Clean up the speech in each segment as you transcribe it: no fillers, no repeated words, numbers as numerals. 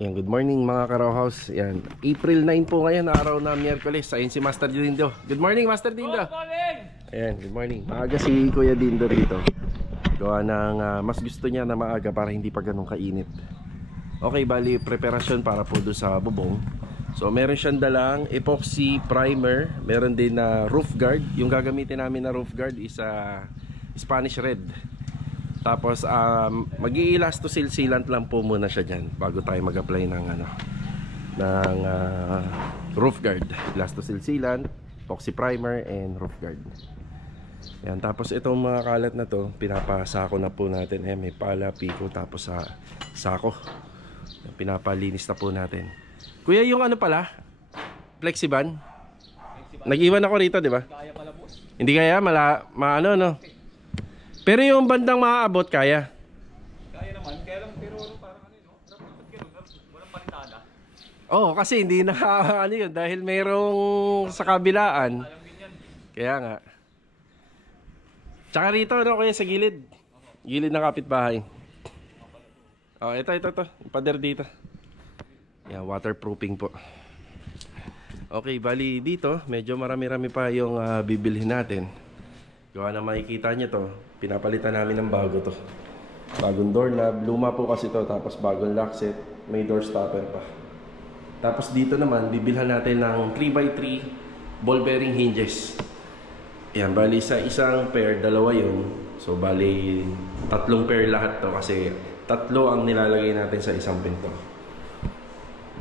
Ayan, good morning mga Karaw House. Ayan, April 9 po ngayon, araw na Miyerkules. Ayun si Master Dindo. Good morning, Master Dindo. Good morning. Ayan, good morning. Maaga si Kuya Dindo rito. Gawa ng mas gusto niya na maaga para hindi pa ganun kainit. Okay, bali preparasyon para po doon sa bubong. So meron siyang dalang epoxy primer, meron din na roof guard. Yung gagamitin namin na roof guard is Spanish red. Tapos mag-i-elasto sealant lang po muna siya dyan bago tayo mag-apply ng roof guard. Elasto sealant, epoxy primer, and roof guard. Yan, tapos itong mga kalat na to pinapasako na po natin. May pala, piko, tapos sa sako pinapalinis na po natin. Kuya, yung ano pala Flexiban, nag-iwan ako rito, di ba? Hindi kaya maano no. Pero yung bandang maaabot kaya. Kaya naman, kaya lang pero parang ano no, walang palitada. Oo, kasi hindi na ano yun dahil mayroong sa kabilaan. Kaya nga. Tsaka rito no, kuya, sa gilid. Gilid ng kapitbahay. Oh, ito. Pader dito. Yan, waterproofing po. Okay, bali dito, medyo marami-rami pa yung bibilhin natin. Gawa na makikita nyo to, pinapalitan namin ng bago to. Bagong doorknob, luma po kasi to, tapos bagong lock set, may door stopper pa. Tapos dito naman, bibilhan natin ng 3x3 ball bearing hinges. Yan, bali sa isang pair, dalawa yun. So bali, 3 pair lahat to kasi 3 ang nilalagay natin sa isang pinto.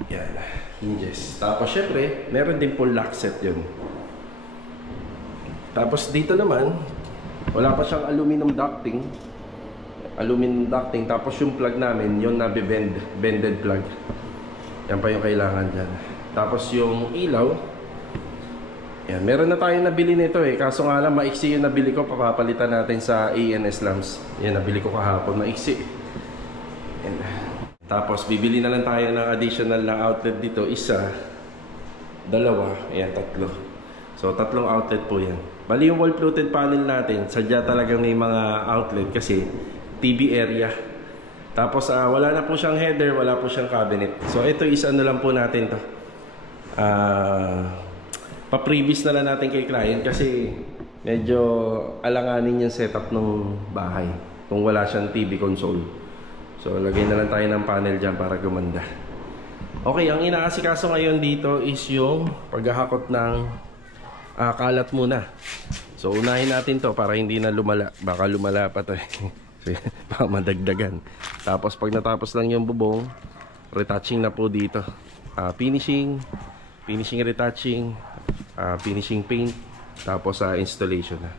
Yan, hinges. Tapos syempre, meron din po lock set yun. Tapos dito naman, wala pa siyang aluminum ducting. Tapos yung plug namin, yung bended plug. Yan pa yung kailangan dyan. Tapos yung ilaw, yan, meron na tayo nabili nito kaso nga lang maiksi yung nabili ko, papapalitan natin sa ANS lamps. Yan, nabili ko kahapon, maiksi. Yan. Tapos bibili na lang tayo ng additional na outlet dito, 1, 2, ayan, 3. So 3 outlet po yan. Bali yung wall fluted panel natin, sadya talagang may mga outlet kasi TV area. Tapos wala na po siyang header, wala po siyang cabinet. So ito is ano lang po natin to. Pa-previous na lang natin kay client kasi medyo alanganin yung setup ng bahay kung wala siyang TV console. So lagay na lang tayo ng panel dyan para gumanda. Okay, ang inaasikaso ngayon dito is yung paghahakot ng kalat muna. So unahin natin to para hindi na lumala. Baka lumala pa to baka madagdagan. Tapos pag natapos lang yung bubong, retouching na po dito. Finishing retouching, finishing paint, tapos installation na.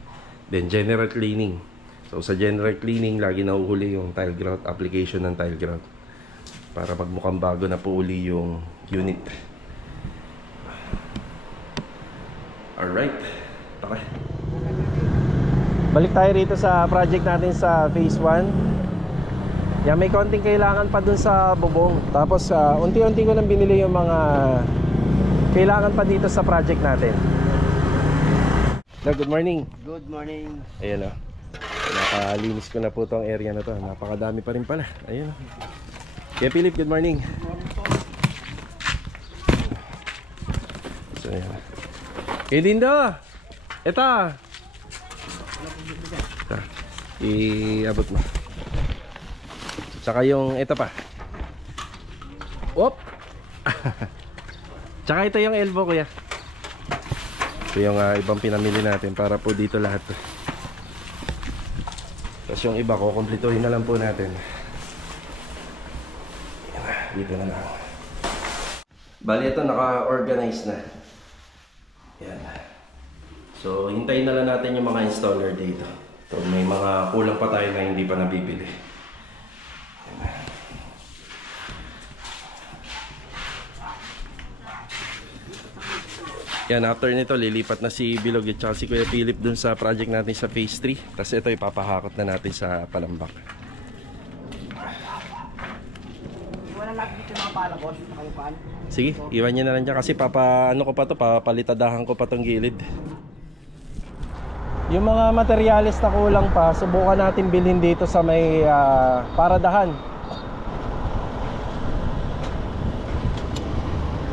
Then general cleaning. So sa general cleaning, lagi na uhuli yung tile grout, application ng tile grout para magmukhang bago na po uli yung unit. Alright, tara. Balik tayo rito sa project natin sa phase 1. Yan, may konting kailangan pa dun sa bubong. Tapos unti-unti ko nang binili yung mga kailangan pa dito sa project natin. Good morning. Good morning. Ayan o. Nakalinis ko na po tong area na to. Napakadami pa rin pala. Ayan o. Kaya Philip, good morning. So ayan. Hey Dindo, ito. Iabot mo. Tsaka yung ito pa. Whoop. Tsaka ito yung elbow, kuya. Ito yung ibang pinamili natin para po dito lahat. Tapos yung iba ko, kumpletuhin na lang po natin. Dito na lang. Bali ito naka-organize na. Yan. So hintayin na lang natin yung mga installer dito. So may mga kulang pa tayo na hindi pa nabibili. Yan, after nito lilipat na si Bilog at saka si Kuya Philip dun sa project natin sa phase 3. Tapos ito ipapahakot na natin sa Palambak. Wala lang dito mga pala, boss. Nakayupan. Sige, iwan nyo na lang dyan kasi ano ko pa to, papalitadahan ko pa tong gilid. Yung mga materyales na kulang pa, subukan natin bilhin dito sa may paradahan.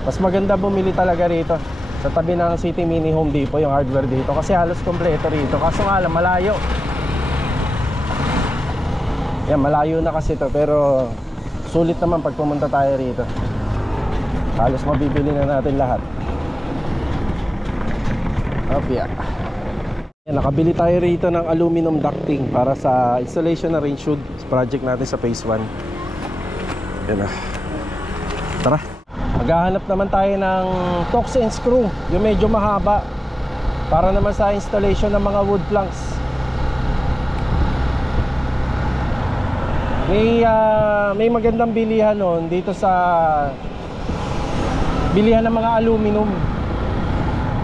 Mas maganda bumili talaga rito sa tabi ng City Mini Home Depot, yung hardware dito, kasi halos kompleto rito. Kaso nga lang, malayo. Yan, malayo na kasi to, pero sulit naman pag pumunta tayo rito. Halos mabibili na natin lahat. Yan, nakabili tayo rito ng aluminum ducting para sa installation na range hood project natin sa phase 1. Yan na. Tara. Maghahanap naman tayo ng Torx and screw, yung medyo mahaba, para naman sa installation ng mga wood planks. May magandang bilihan noon dito sa bilihan ng mga aluminum.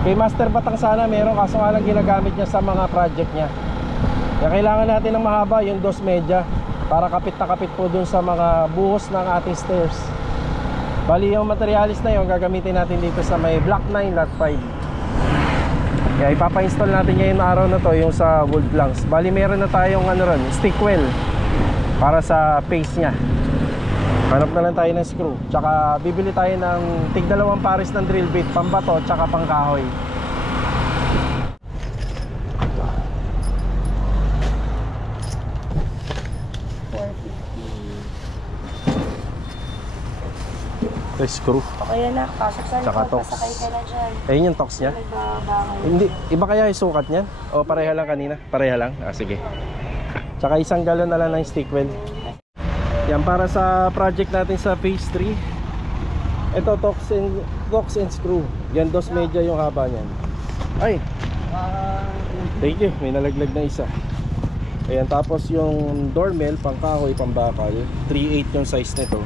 Kay Master Batang sana meron, kaso nga lang ginagamit niya sa mga project niya. Kaya kailangan natin ng mahaba, yung dos media, para kapit na kapit po dun sa mga buhos ng ating stairs. Bali yung materialis na yun gagamitin natin dito sa may block 9 lot 5. Kaya ipapa-install natin ngayong araw na to yung sa wood planks. Bali meron na tayong stick well para sa face nya. Hanap na lang tayo ng screw. Tsaka bibili tayo ng tig-2 pares ng drill bit, pambato tsaka pangkahoy. Ito screw. Okay na, pasok sa Tsaka likod, tox. pasakay ka na dyan. Ayun yung tox nya. Nagbabangon. Hindi, iba kaya yung sukat niyan? O pareha lang kanina? Pareha lang? Ah, sige. Tsaka 1 galon na lang ng stick well. Yan para sa project natin sa phase 3. Ito Torx and screw. Yan dos media yung haba niyan. Ay. Thank you. May nalaglag na isa. Ayan, tapos yung doormel, pangkahoy, pambakal, 3/8 yung size nito.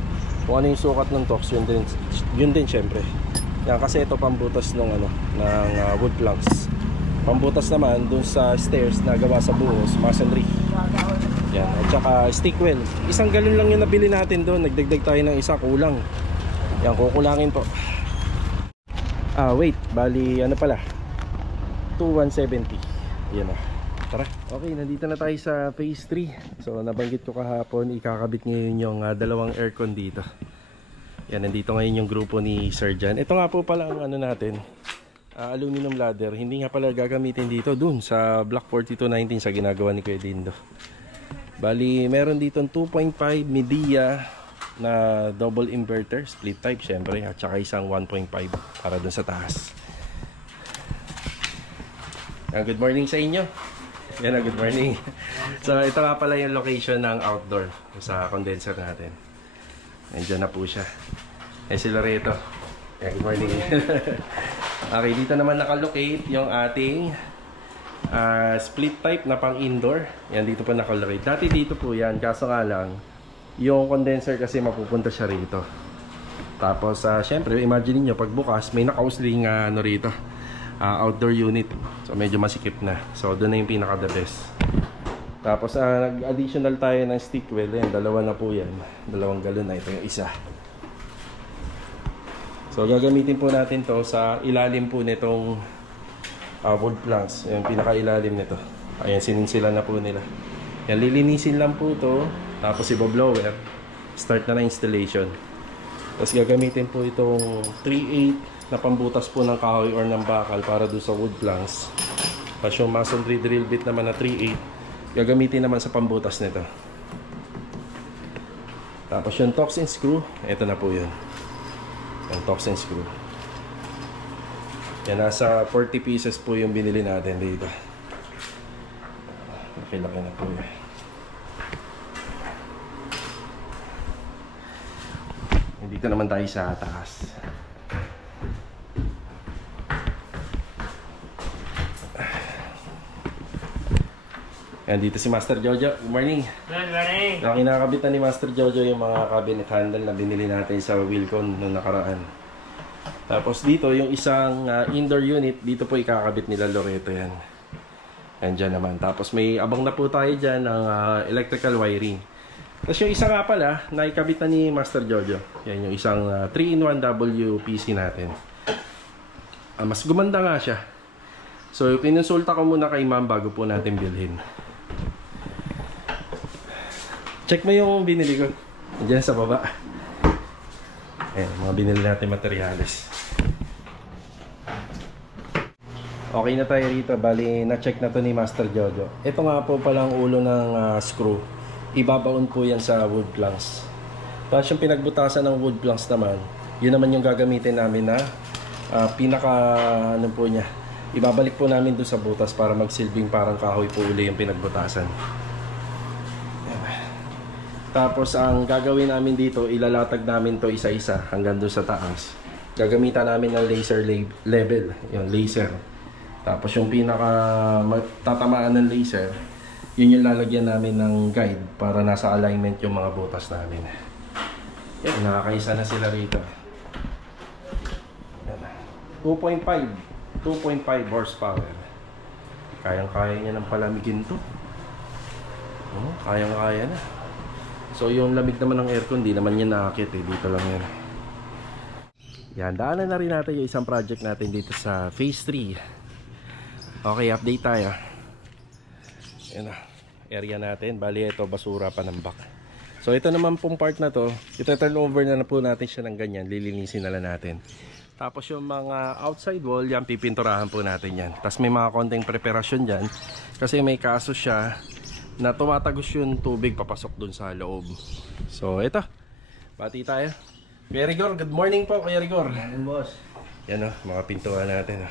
Kung ano yung sukat ng Torx, yun din syempre. Yan, kasi ito pambutas ng wood planks. Pambutas naman dun sa stairs na gawa sa buhos, masonry. Yan, at saka stick well. 1 galon lang yung nabili natin doon. Nagdagdag tayo ng isa, kulang. Yan, kukulangin po. Wait, bali pala, 2,170. Yan na. Tara. Okay, nandito na tayo sa phase 3. So nabanggit ko kahapon, ikakabit ngayon yung 2 aircon dito. Yan, nandito ngayon yung grupo ni Sir Jan. Ito nga po pala ang natin, aluminum ladder. Hindi nga pala gagamitin dito, dun sa Block 4219 sa ginagawa ni Kuya Dindo. Bali, meron dito 2.5 Midea na double inverter, split type syempre, at saka isang 1.5 para dun sa taas. Good morning sa inyo. Yan, good morning. So ito nga pala yung location ng outdoor sa condenser natin. Nandiyan na po siya. Si Loreto. Good morning. Okay, dito naman nakalocate yung ating split type na pang indoor. Yan, dito po nakalocate. Dati dito po yan, kaso nga lang yung condenser kasi mapupunta siya rito. Tapos syempre imagine niyo pagbukas may nakausling rito, outdoor unit. So medyo masikip na. So doon na yung pinaka the best. Tapos nag-additional tayo ng stick well. Yan, 2 na po yan. 2 galon na. Ito yung isa. So gagamitin po natin to sa ilalim po nitong wood planks. Yung pinaka-ilalim nito. Ayan, sininsila na po nila. Yan, lilinisin lang po to. Tapos i-blower. Start na installation. Tapos gagamitin po itong 3/8 na pambutas po ng kahoy or ng bakal para doon sa wood planks. Tapos yung masonry drill bit naman na 3/8 gagamitin naman sa pambutas nito. Tapos yung Torx and screw, ito na po yun. Yung Torx and screw. Yan, nasa 40 pieces po yung binili natin dito. Laki-laki na po yun. Dito naman tayo sa taas. Yan, dito si Master Jojo. Good morning. Good morning. Kinakabitan ni Master Jojo yung mga cabinet handle na binili natin sa Wilcon noong nakaraan. Tapos dito, yung isang indoor unit, dito po ikakabit nila Loreto yan. Yan dyan naman. Tapos may abang na po tayo dyan ng electrical wiring. Tapos yung isa nga pala, naikabit na ni Master Jojo. Yan yung isang 3-in-1 WPC natin. Mas gumanda nga siya. So, pinonsulta ko muna kay ma'am bago po natin bilhin. Check mo yung binili ko. Diyan sa baba. mga binili natin materyales. Okay na tayo rito. Bali, na-check na to ni Master Jojo. Ito nga po palang ulo ng screw. Ibabaon po yan sa wood planks. Tapos yung pinagbutasan ng wood planks naman, yun naman yung gagamitin namin na ano po niya. Ibabalik po namin doon sa butas para magsilbing parang kahoy po uli yung pinagbutasan. Tapos ang gagawin namin dito, ilalatag namin to isa-isa hanggang doon sa taas. Gagamitan namin ng laser level, yung laser. Tapos yung pinaka tatamaan ng laser, yun yung lalagyan namin ng guide para nasa alignment yung mga butas namin. Yan, nakakaisa na sila rito. 2.5 horsepower. Kayang-kaya niya ng palamigin to. Kayang-kaya na. So yung lamig naman ng aircon, di naman yan nakakit eh. Dito lang yan. Yan, daanan na rin natin yung isang project natin dito sa phase 3. Okay, update tayo. Yan na, area natin. Bali ito, basura panambak. So ito naman pong part na to, ito-turn over na po natin siya ng ganyan. Lilinisin na lang natin. Tapos yung mga outside wall, yan pipinturahan po natin yan. Tapos may mga konting preparasyon dyan. Kasi may kaso siya na tumatagos yung tubig papasok dun sa loob. So ito, bati tayo. Kuya Rigor, good morning po Kuya Rigor. Good morning, boss. Yan o, mga pintuan natin o.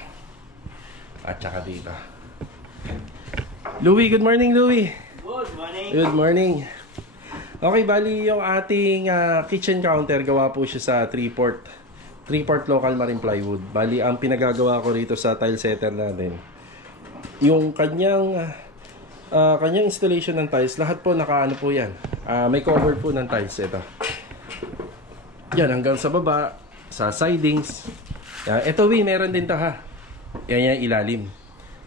At saka dito. Louie, good morning Louie. Good morning. Good morning. Okay, bali yung ating kitchen counter, gawa po siya sa 3-port local marine plywood. Bali, ang pinagagawa ko rito sa tile setter natin, yung kanyang installation ng tiles, lahat po nakaano po yan. May cover po ng tiles ito. Yan, hanggang sa baba, sa sidings. Ito meron din to ha. Yan yung ilalim.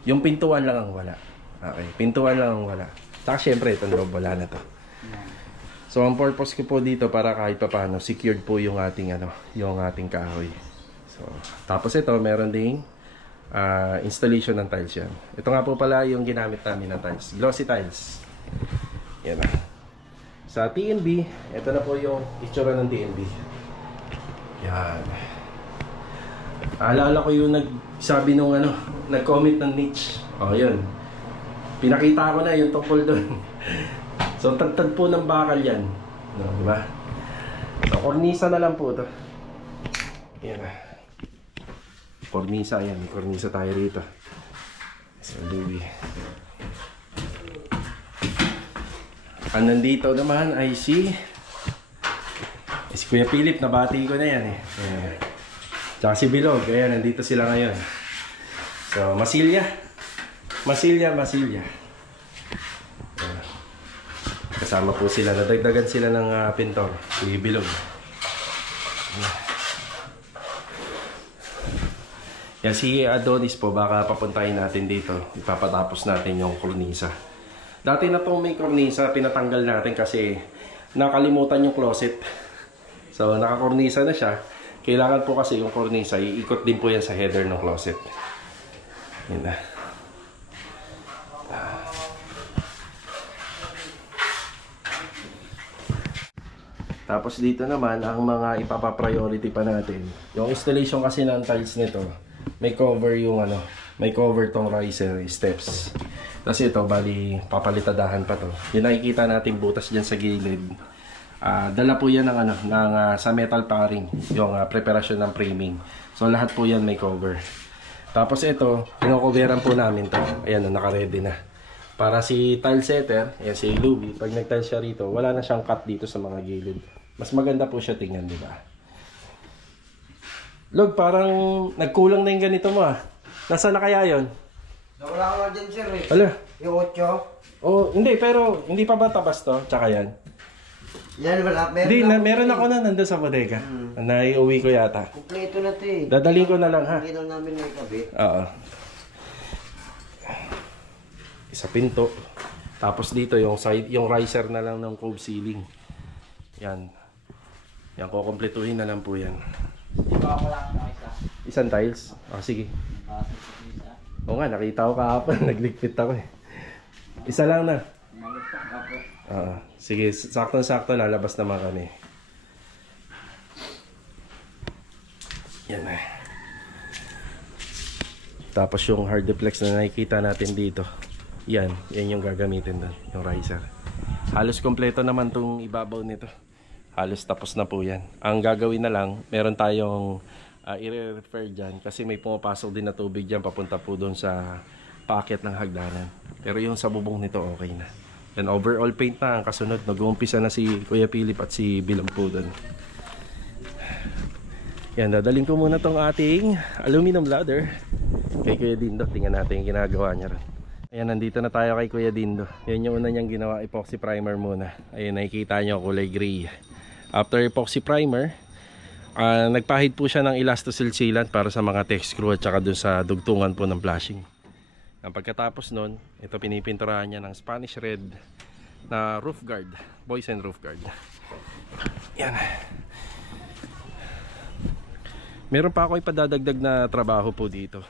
Yung pintuan lang ang wala. Okay, pintuan lang ang wala. Saka syempre, itong loob wala na to. So ang purpose ko po dito para kahit paano secured po yung ating yung ating kahoy. So tapos ito meron ding installation ng tiles yan. Ito nga po pala yung ginamit namin na tiles. Glossy tiles. Yan na. Sa TNB, ito na po yung itsura ng TNB. Yan. Alala ko yung nagsabi nung nag-comment ng niche. Oh, yun. Pinakita ko na yung tungkol doon. So, tagtag po ng bakal yan. No, diba? So, kornisa na lang po ito. Yan na. Kornisa yan. Kornisa tayo rito. So, Louie. Ang nandito naman ay si Kuya Philip. Nabati ko na yan eh. Tsaka si Bilog. Ayan, nandito sila ngayon. So, Masilya. Masilya. Kasama po sila. Nadagdagan sila ng pintor. Si Bilog. Yan, si Adonis po, baka papuntahin natin dito. Ipapatapos natin yung kornisa. Dati na itong may kornisa, pinatanggal natin kasi nakalimutan yung closet. So, nakakornisa na siya. Kailangan po kasi yung kornisa, iikot din po yan sa header ng closet. Yan na. Tapos dito naman, ang mga ipapa-priority pa natin. Yung installation kasi ng tiles nito, may cover yung may cover tong riser steps. Tapos ito, bali, papalitadahan pa to. Yung nakikita natin butas dyan sa gilid. Dala po yan sa metal paring, yung preparasyon ng framing. So lahat po yan may cover. Tapos ito, pinocoveran po namin to. Ayan, naka-ready na. Para si tile setter, ayan si Louie, pag nag-tile siya rito, wala na siyang cut dito sa mga gilid. Mas maganda po siya tingnan, di ba? Log, parang nagkulang na yung ganito mo ah. Nasaan na kaya yun? Nawala ko na dyan, sir eh. Wala. Yung 8. Oh, hindi, pero hindi pa ba tabas to? Tsaka yan. Yan, wala. Meron ako na nandun sa bodega. Naiuwi ko yata. Kompleto na ito eh. Dadaling ko na lang ha. Hindi lang namin naikabit. Oo. Isa pinto. Tapos dito yung side, yung riser na lang ng cove ceiling. Yan. Yan, kukumpletuhin na lang po yan. Diba ako lang nakita? Isang tiles? Sige. Oo nga, nakita ko kahapon. Nagligpit ako eh. Isa lang na. Sige, saktong-sakto lalabas naman kami. Yan na. Tapos yung hard deflex na nakikita natin dito, yan yung gagamitin doon, yung riser. Halos kompleto naman tong ibabaw nito. Halos tapos na po yan. Ang gagawin na lang, meron tayong i-refer dyan kasi may pumapasok din na tubig dyan papunta po doon sa paakyat ng hagdanan. Pero yung sa bubong nito okay na. Then overall paint na ang kasunod. Nag-uumpisa na si Kuya Philip at si Bilang po doon. Yan, dadaling ko muna tong ating aluminum ladder kay Kuya Dindo. Tingnan natin yung ginagawa niya rin. Ayan, nandito na tayo kay Kuya Dindo. Yan yung una niyang ginawa, epoxy primer muna. Ayun, nakikita nyo kulay gray. After epoxy primer, nagpahid po siya ng elastosil sealant para sa mga tech screw at saka dun sa dugtungan po ng flashing. Ang pagkatapos nun, ito pinipinturahan niya ng Spanish red na roof guard, boys and roof guard. Yan. Meron pa ako ipadadagdag na trabaho po dito.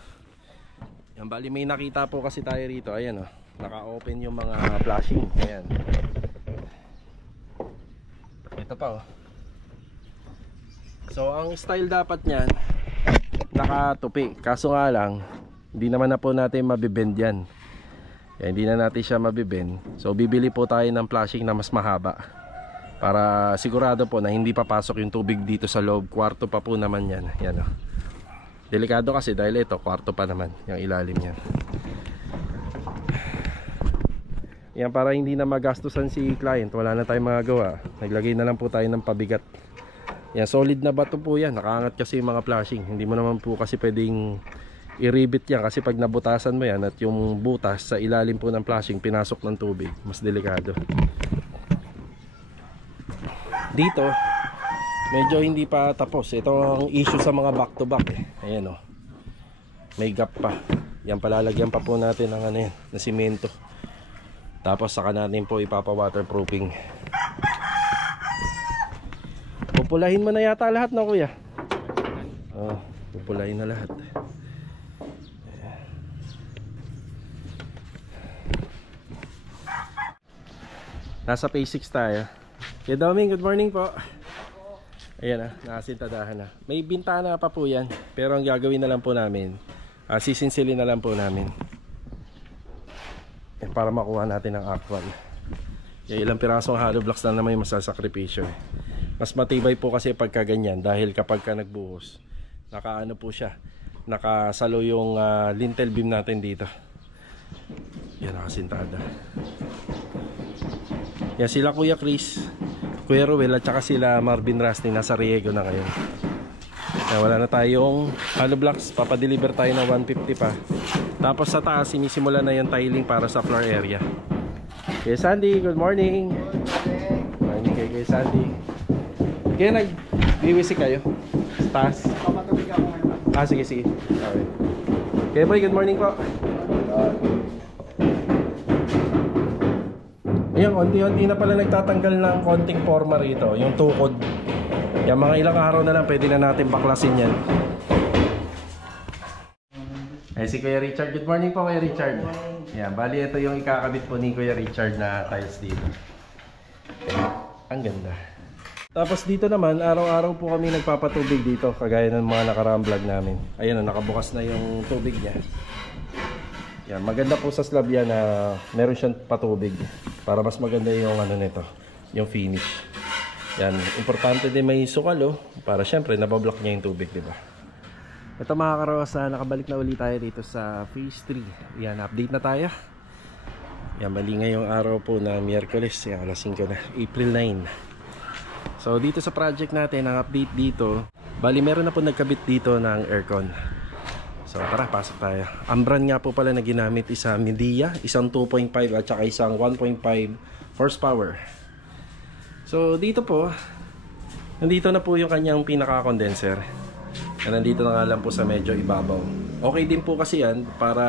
Yan, bali may nakita po kasi tayo rito. Ayan, oh, naka-open yung mga flashing. Ayan. Ito pa, oh. So ang style dapat niyan nakatupi. Kaso nga lang, hindi naman na po natin mabibend yan. Kaya hindi na natin siya mabibend. So bibili po tayo ng flashing na mas mahaba para sigurado po na hindi papasok yung tubig dito sa loob. Kwarto pa po naman yan. Yan, oh. Delikado kasi dahil ito kwarto pa naman yung ilalim yan. Yan, para hindi na magastusan si client, wala na tayong magagawa. Naglagay na lang po tayo ng pabigat. Yan, solid na bato po yan. Nakaangat kasi yung mga flashing. Hindi mo naman po kasi pwedeng i-rivet yan kasi pag nabutasan mo yan at yung butas sa ilalim po ng flashing pinasok ng tubig, mas delikado. Dito medyo hindi pa tapos. Ito ang issue sa mga back to back eh. Ayan, oh. May gap pa. Yan, palalagyan pa po natin ng ano yan, na simento. Tapos saka natin po ipapa waterproofing. Pupulahin mo na yata lahat na, kuya. Oh, pupulahin na lahat. Nasa phase 6 tayo. Kuya Doming, good morning po. Ayan na, nakasintadahan na. May bintana pa po yan. Pero ang gagawin na lang po namin, sisinsilin na lang po namin. Yan, para makuha natin ang actual. Yung ilang pirasong hollow blocks na naman yung masasakripisyo. Mas matibay po kasi pagka ganyan. Dahil kapag ka nagbuhos, nakaano po siya, nakasalo yung lintel beam natin dito. Yan, nakasintada. Yan, sila Kuya Chris, Kuya Ruel at saka sila Marvin Rasty nasa Riego na ngayon. Yan, wala na tayong hollow blocks. Papadeliver tayo ng 150 pa. Tapos sa taas sinisimulan na yung tiling para sa floor area. Kuya Sandy, good morning. Good morning kay Sandy. Kaya nag-BWC kayo sa taas? Papatubig ako ngayon. Sige, sige. Okay. Kaya boy, good morning po. Ayan, unti-unti na pala nagtatanggal ng konting forma rito, yung tukod. Yan, mga ilang araw na lang pwede na natin baklasin yan. Si Kuya Richard, good morning po Kuya Richard. Yan, bali ito yung ikakabit po ni Kuya Richard na tiles dito. Ang ganda. Tapos dito naman, araw-araw po kami nagpapatubig dito, kagaya ng mga nakaraang vlog namin. Ayan, nakabukas na yung tubig niya. Yan, maganda po sa slab yan na meron siyang patubig para mas maganda yung ano nito, yung finish. Yan, importante din may sukal, oh, para syempre nabablock niya yung tubig, di ba? Ito mga karosa, nakabalik na ulit tayo dito sa phase 3. Yan, update na tayo. Yan, bali ngayong araw po na Miyerkules, yan, alas 5 na, April 9. So dito sa project natin, ang update dito, bali meron na po nagkabit dito ng aircon. So tara, pasok tayo. Ang brand nga po pala na ginamit, isang Midea, isang 2.5 at saka isang 1.5 horsepower. So dito po, nandito na po yung kanyang pinaka-condenser. Nandito na nga lang po sa medyo ibabaw. Okay din po kasi yan para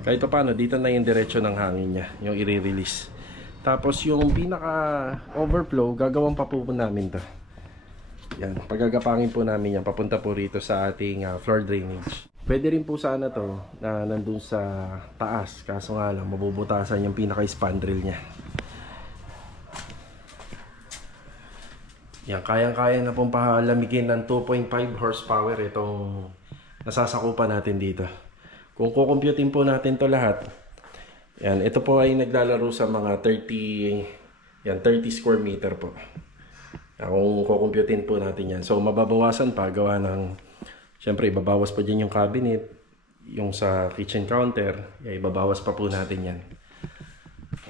kahit pa paano, dito na yung diretso ng hangin niya, yung i-release. Tapos yung pinaka-overflow, gagawin pa po namin to. Yan, pagagapangin po namin yan, papunta po rito sa ating floor drainage. Pwede rin po sana to na nandun sa taas, kaso nga lang mabubutasan yung pinaka-spandrel niya. Yan, kayang-kaya na pong palamigin ng 2.5 horsepower itong nasasakupan natin dito. Kung kukumputin po natin to lahat, yan, ito po ay naglalaro sa mga 30 square meter po. Yan, kung kukumputin po natin yan. So, mababawasan pa, gawa ng, syempre, ibabawas pa dyan yung cabinet, yung sa kitchen counter, ibabawas pa po natin yan.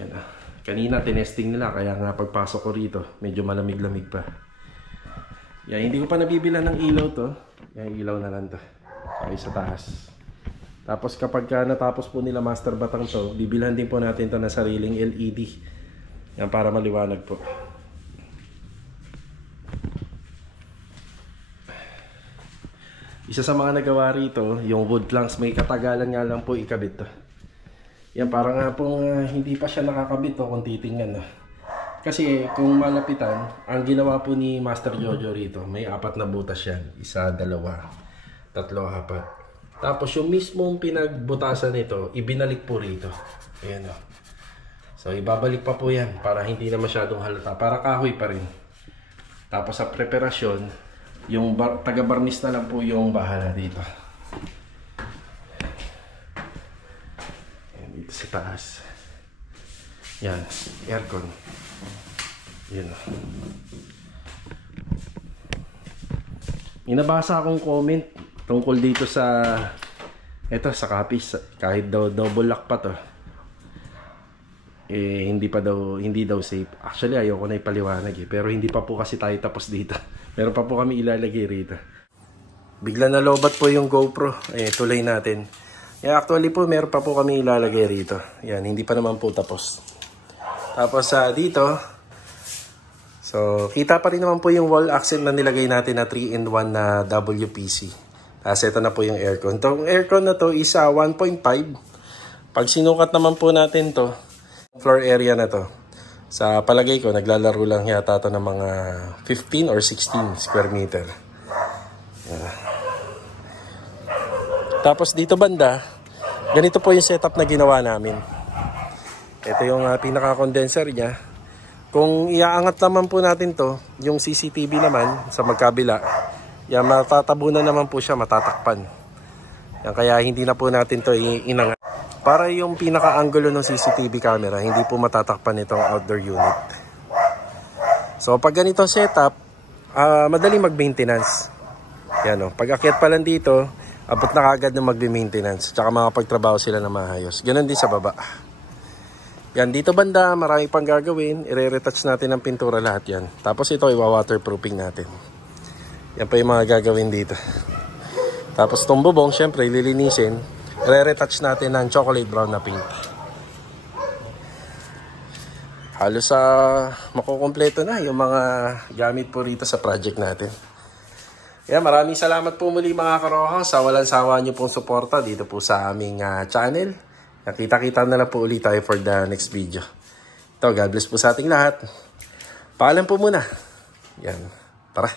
Yan, kanina, tinesting nila, kaya nga pagpasok ko rito, medyo malamig-lamig pa. Yan, hindi ko pa nabibilan ng ilaw to. Yan, ilaw na lang to. Okay, sa taas. Tapos kapag natapos po nila master batang to, bibilhan din po natin to na sariling LED. Yan, para maliwanag po. Isa sa mga nagawa rito, yung wood planks, may katagalan nga lang po ikabit to. Yan, para nga pong hindi pa siya nakakabit to kung titingnan. Kasi kung malapitan, ang ginawa po ni Master Jojo rito, may 4 na butas yan. 1, 2, 3, 4. Tapos yung mismong pinagbutasan nito, ibinalik po rito. Ayan o. So ibabalik pa po yan para hindi na masyadong halata. Para kahoy pa rin. Tapos sa preparasyon, yung taga-barnis na lang po yung bahala dito. Ayan, dito sa taas. Yan, aircon. Yan. Inabasa akong comment tungkol dito sa sa kapis, kahit daw double lock pa to. Hindi daw safe. Actually ayoko na ipaliwanag pero hindi pa po kasi tayo tapos dito. Meron pa po kami ilalagay rito. Bigla na lobat po yung GoPro. Tuloy natin. Actually po meron pa po kami ilalagay rito. Yan, hindi pa naman po tapos. Tapos dito, so kita pa rin naman po yung wall accent na nilagay natin na 3-in-1 na WPC. Tapos ito na po yung aircon. Itong aircon na to is 1.5. Pag sinukat naman po natin to, floor area na to, sa palagay ko, naglalaro lang yata to ng mga 15 or 16 square meter. Tapos dito banda, ganito po yung setup na ginawa namin. Ito yung pinaka-condenser niya. Kung iaangat naman po natin to, yung CCTV naman sa magkabila, yan, matatabunan naman po siya, matatakpan. Yan, kaya hindi na po natin to inangat. Para yung pinaka-angulo ng CCTV camera, hindi po matatakpan itong outdoor unit. So pag ganito setup, madali mag-maintenance. Yan, pag akyat pa lang dito, abot na kagad na mag-maintenance. Tsaka makapagtrabaho sila na maayos. Ganon din sa baba. Yan, dito banda, marami pang gagawin. I-retouch natin ang pintura lahat yan. Tapos ito, iwa-waterproofing natin. Yan pa yung mga gagawin dito. Tapos itong bubong, syempre, lilinisin. I-retouch natin ng chocolate brown na paint. Halos makukumpleto na yung mga gamit po rito sa project natin. Yan, maraming salamat po muli mga karoha sa walang sawa nyo pong suporta dito po sa aming channel. Nakita-kita na lang po ulit tayo for the next video. Ito, God bless po sa ating lahat. Paalam po muna. Yan, tara.